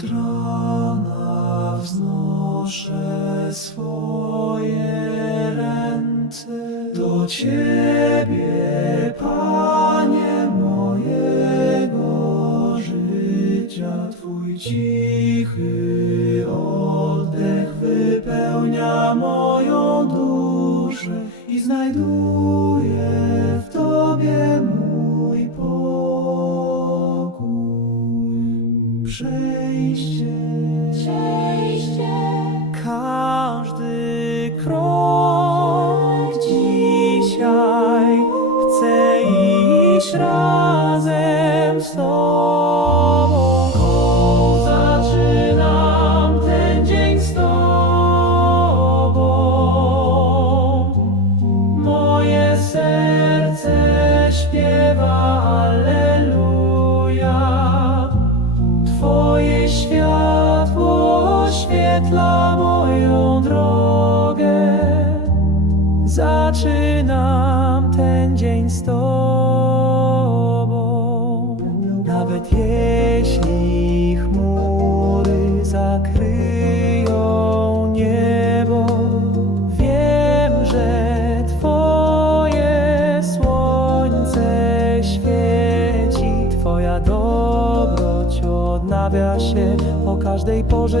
Od wznoszę swoje ręce do Ciebie,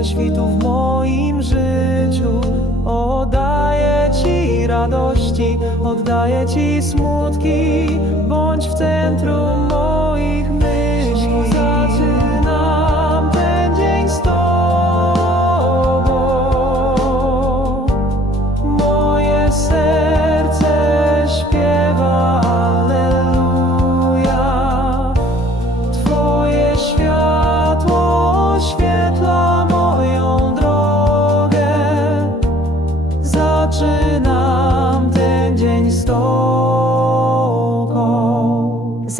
każdej porze świtu w moim życiu. Oddaję Ci radości, oddaję Ci smutki,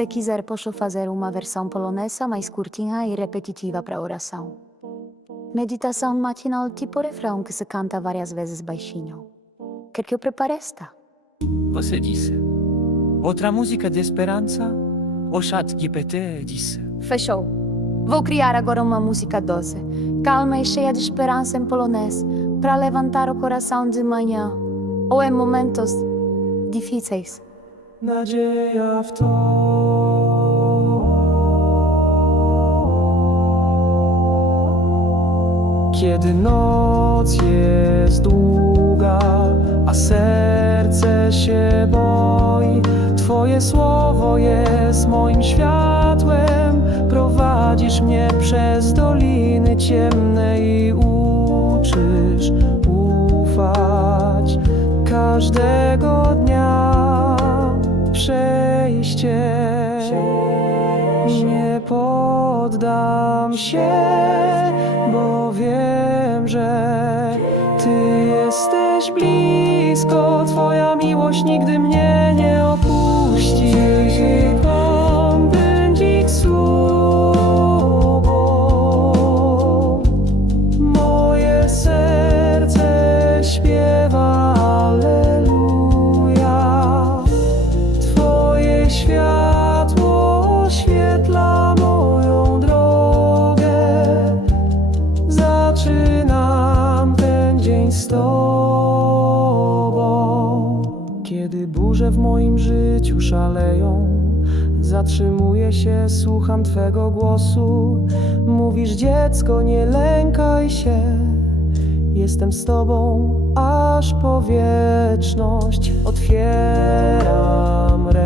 Se quiser posso fazer uma versão polonesa mais curtinha e repetitiva para oração. Meditação matinal tipo refrão que se canta várias vezes baixinho. Quer que eu prepare esta? Você disse. Outra música de esperança? O chat GPT disse. Fechou. Vou criar agora uma música doce, calma e cheia de esperança em polonês, para levantar o coração de manhã ou em momentos difíceis. Nadzieja w to. Kiedy noc jest długa, a serce się boi, Twoje słowo jest moim światłem. Prowadzisz mnie przez doliny ciemne i uczysz ufać każdego dnia przejście. Nie poddam się, bo że Ty jesteś blisko. Twoja miłość nigdy mnie nie zatrzymuję się, słucham Twego głosu. Mówisz, dziecko, nie lękaj się. Jestem z Tobą aż po wieczność. Otwieram ręce,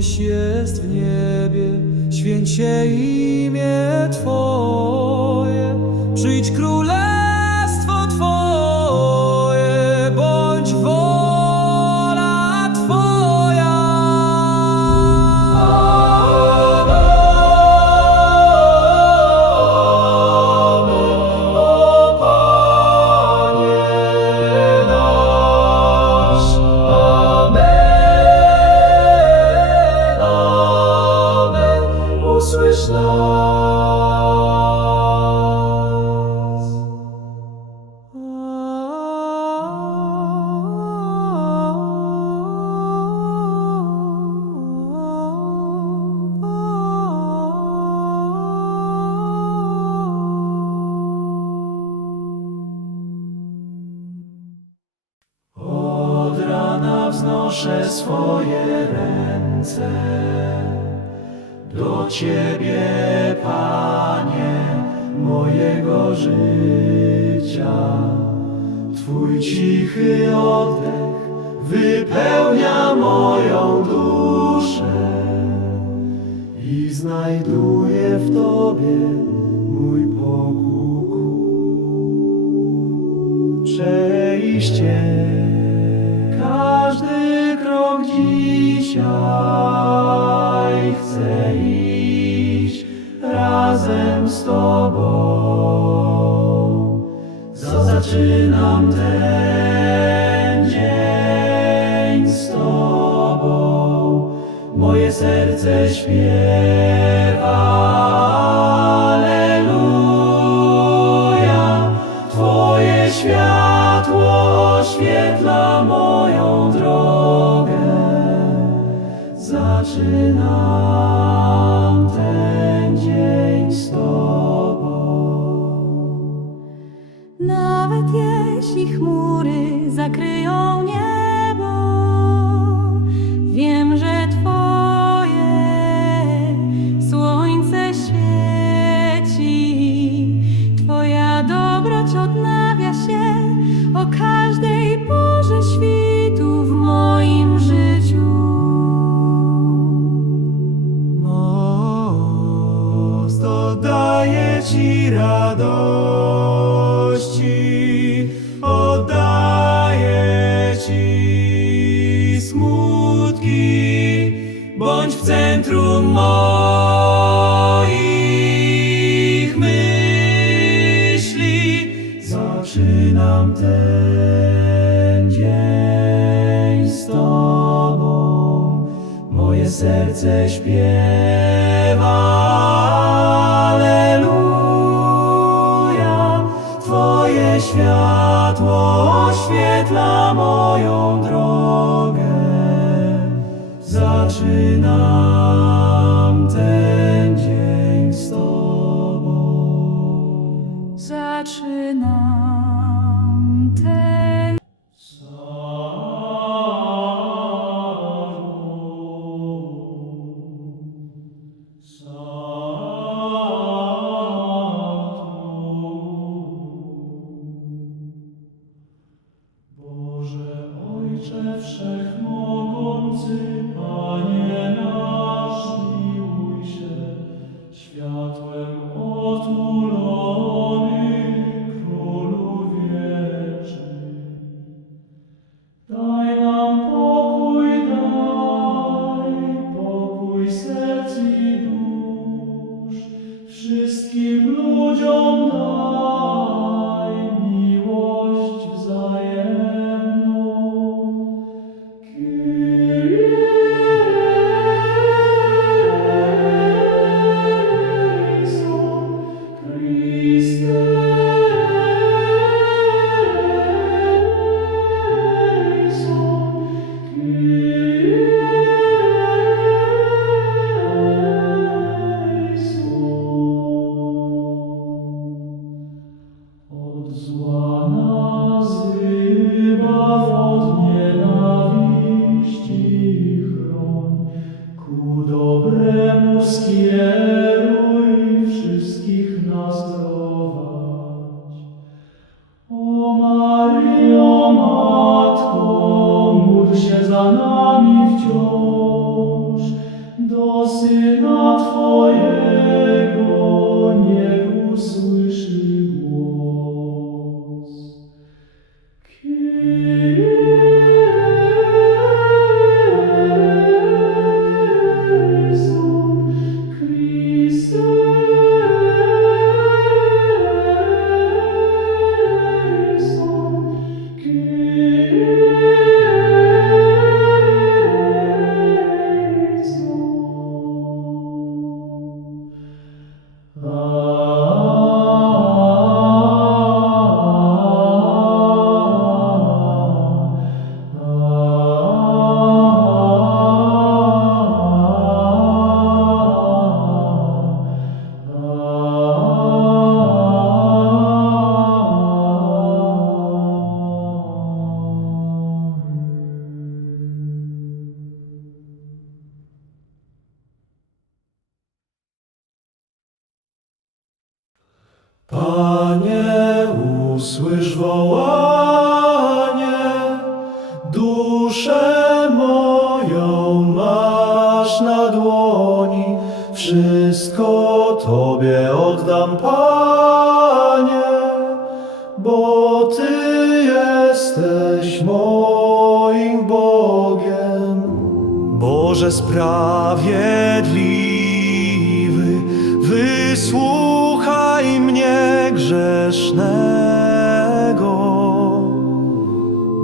dziś jest w niebie, święć się imię Twoje. zawsze swoje ręce do Ciebie, Panie, mojego życia. Twój cichy oddech wypełnia moją duszę i znajduje w Tobie zaczynam ten dzień z Tobą. Moje serce śpiewa.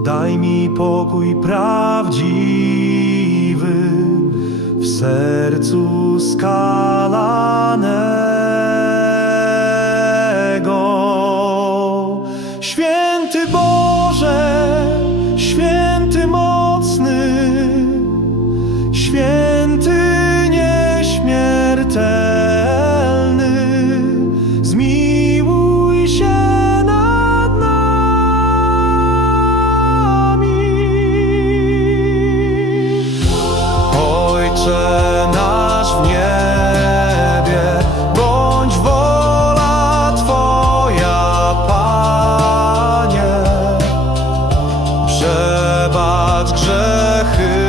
Daj mi pokój prawdziwy w sercu skalanego. grzechy.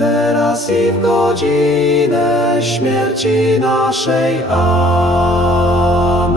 teraz i w godzinę śmierci naszej. Amen.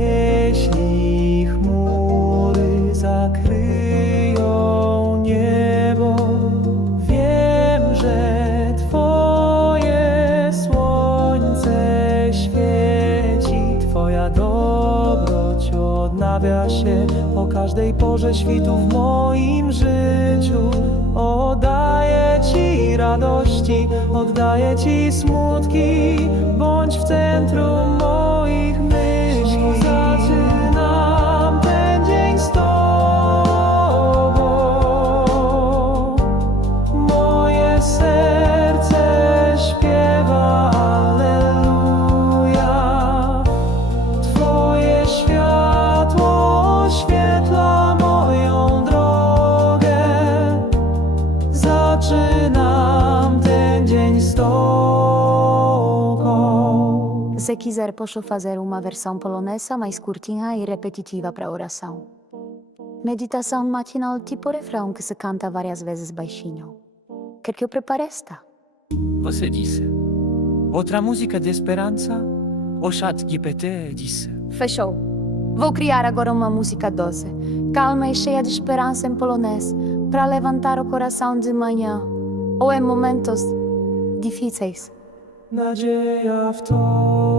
Jeśli chmury zakryją niebo, wiem, że Twoje słońce świeci. Twoja dobroć odnawia się o każdej porze świtu w moim życiu. Oddaję Ci radości, oddaję Ci smutki, bądź w centrum moich. Se quiser posso fazer uma versão polonesa mais curtinha e repetitiva para a oração. Meditação matinal tipo refrão que se canta várias vezes baixinho. Quer que eu prepare esta? Você disse. Outra música de esperança? O chat GPT disse. Fechou. Vou criar agora uma música doce, calma e cheia de esperança em polonês, para levantar o coração de manhã ou em momentos difíceis. Nadzieja w to.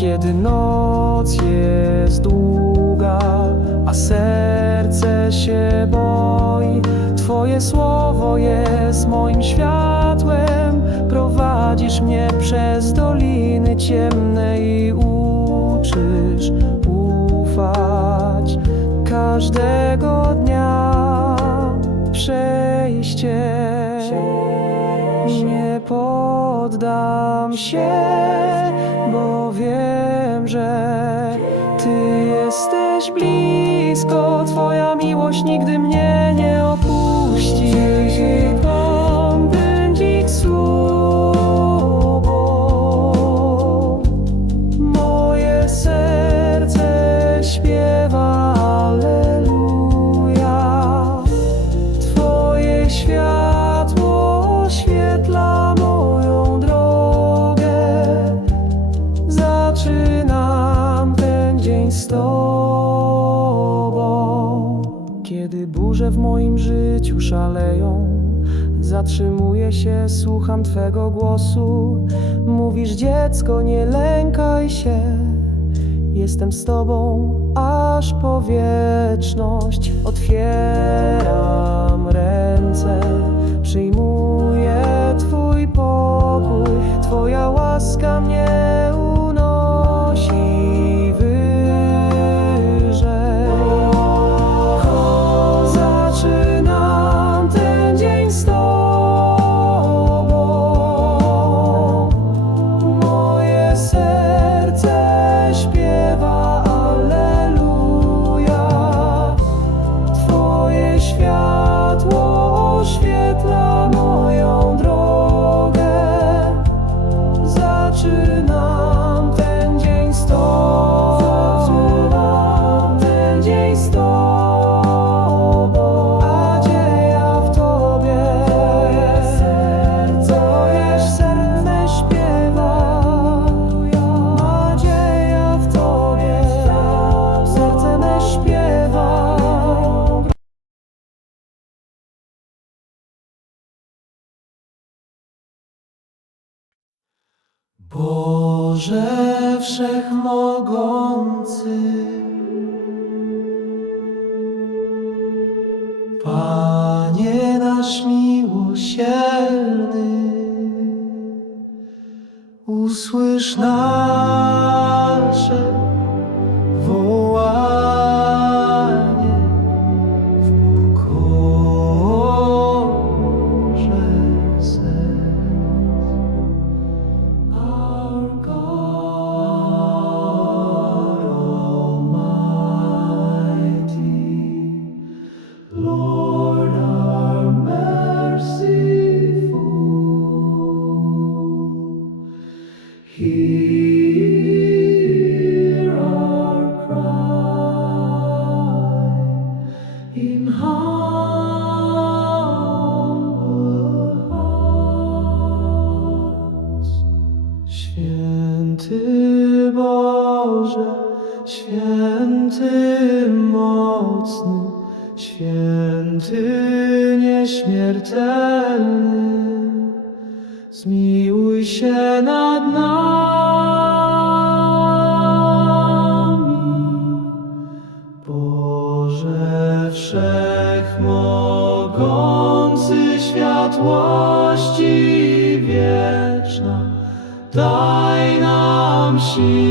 Kiedy noc jest długa. a serce się boi. Twoje słowo jest moim światłem, prowadzisz mnie przez doliny ciemne i uczysz ufać każdego dnia przejście. Nie poddam się, jesteś blisko. Twoja miłość nigdy mnie nie zatrzymuję się, słucham Twego głosu. Mówisz, dziecko, nie lękaj się. Jestem z Tobą aż po wieczność. Otwieram ręce, przyjmuję Twój pokój. Twoja łaska mnie unosi śpiewa Panie nasz miłosierny, usłysz nasze Święty Boże, święty mocny, święty nieśmiertelny, zmiłuj się nad nami. she